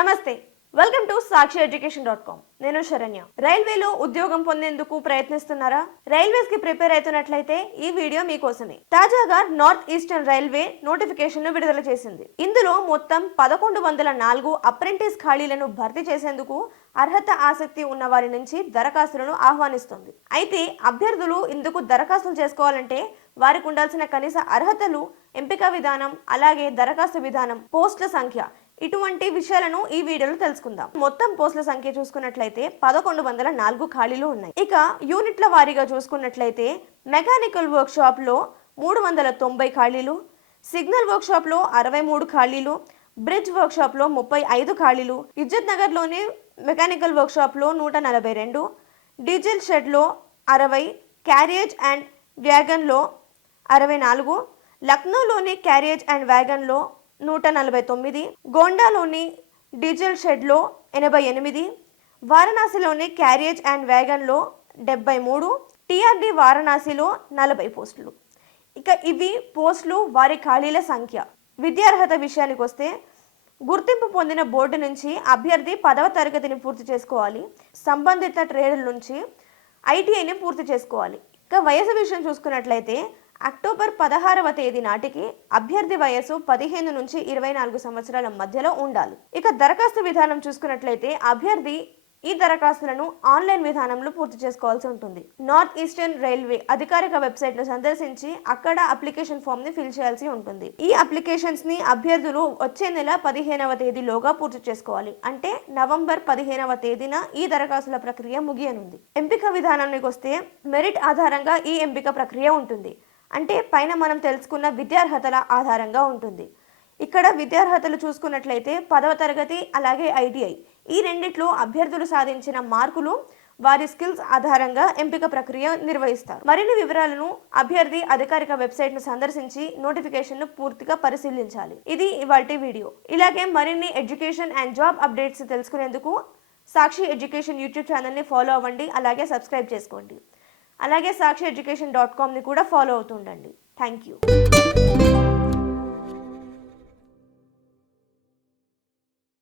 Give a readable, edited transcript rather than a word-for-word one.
నమస్తే, welcome to sakshieducation.com. నేను శరణ్య. రైల్వేలో ఉద్యోగం పొందేందుకు ప్రయత్నిస్తున్నారా? రైల్వేస్ కి ప్రిపేర్ అవుతున్నట్లయితే ఈ వీడియో మీకోసమే. తాజాగా నార్త్ ఈస్టర్న్ రైల్వే నోటిఫికేషన్ ను విడుదల చేసింది. ఇందులో మొత్తం 1104 అప్రెంటిస్ ఖాళీలను భర్తీ చేసేందుకు అర్హత ఆసక్తి ఉన్న వారి నుంచి దరఖాస్తులను ఆహ్వానిస్తుంది. అయితే అభ్యర్థులు ఇందుకు దరఖాస్తులు చేసుకోవాలంటే వారికి ఉండాల్సిన కనీస అర్హతలు, ఎంపిక విధానం, అలాగే దరఖాస్తు విధానం, పోస్టుల సంఖ్య, ఇటువంటి విషయాలను ఈ వీడియోలో తెలుసుకుందాం. మొత్తం పోస్టుల సంఖ్య చూసుకున్నట్లయితే 1104 ఖాళీలు ఉన్నాయి. ఇక యూనిట్ల వారీగా చూసుకున్నట్లయితే మెకానికల్ వర్క్ షాప్ లో 390 ఖాళీలు, సిగ్నల్ వర్క్ షాప్ లో 63 ఖాళీలు, బ్రిడ్జ్ వర్క్ షాప్ లో 35 ఖాళీలు, ఇజ్జత్ నగర్ లోని మెకానికల్ వర్క్ షాప్ లో 142, డీజిల్ షెడ్ లో 60, క్యారేజ్ అండ్ వ్యాగన్ లో 64, లక్నోలోని క్యారేజ్ అండ్ వ్యాగన్ లో 149, గోండాలోని డీజిల్ షెడ్ లో 88, వారణాసిలోని క్యారేజ్ అండ్ వ్యాగన్ లో 73, టిఆర్డి వారణాసిలో 40 పోస్టులు. ఇక ఇవి పోస్టులు, వారి ఖాళీల సంఖ్య. విద్యార్హత విషయానికి వస్తే గుర్తింపు పొందిన బోర్డు నుంచి అభ్యర్థి 10వ తరగతిని పూర్తి చేసుకోవాలి. సంబంధిత ట్రేడుల నుంచి ఐటీఐని పూర్తి చేసుకోవాలి. ఇక వయసు విషయం చూసుకున్నట్లయితే అక్టోబర్ 16వ తేదీ నాటికి అభ్యర్థి వయసు 15 నుంచి 24 సంవత్సరాల మధ్యలో ఉండాలి. ఇక దరఖాస్తు విధానం చూసుకున్నట్లయితే అభ్యర్థి ఈ దరఖాస్తులను ఆన్లైన్ విధానంలో పూర్తి చేసుకోవాల్సి ఉంటుంది. నార్త్ ఈస్టర్న్ రైల్వే అధికారిక వెబ్సైట్ ను సందర్శించి అక్కడ అప్లికేషన్ ఫామ్ ని ఫిల్ చేయాల్సి ఉంటుంది. ఈ అప్లికేషన్స్ ని అభ్యర్థులు వచ్చే నెల 15వ తేదీలోగా పూర్తి చేసుకోవాలి. అంటే నవంబర్ 15వ తేదీన ఈ దరఖాస్తుల ప్రక్రియ ముగియనుంది. ఎంపిక విధానానికి వస్తే మెరిట్ ఆధారంగా ఈ ఎంపిక ప్రక్రియ ఉంటుంది. అంటే పైన మనం తెలుసుకున్న విద్యార్హతల ఆధారంగా ఉంటుంది. ఇక్కడ విద్యార్హతలు చూసుకున్నట్లయితే 10వ తరగతి అలాగే ఐటీఐ, ఈ రెండిట్లో అభ్యర్థులు సాధించిన మార్కులు, వారి స్కిల్స్ ఆధారంగా ఎంపిక ప్రక్రియ నిర్వహిస్తారు. మరిన్ని వివరాలను అభ్యర్థి అధికారిక వెబ్సైట్ ను సందర్శించి నోటిఫికేషన్ ను పూర్తిగా పరిశీలించాలి. ఇది ఇవాల్టి వీడియో. ఇలాగే మరిన్ని ఎడ్యుకేషన్ అండ్ జాబ్ అప్డేట్స్ తెలుసుకునేందుకు సాక్షి ఎడ్యుకేషన్ యూట్యూబ్ ఛానల్ ని ఫాలో అవ్వండి, అలాగే సబ్స్క్రైబ్ చేసుకోండి. అలాగే sakshieducation.com ని కూడా ఫాలో అవుతుండండి. Thank you.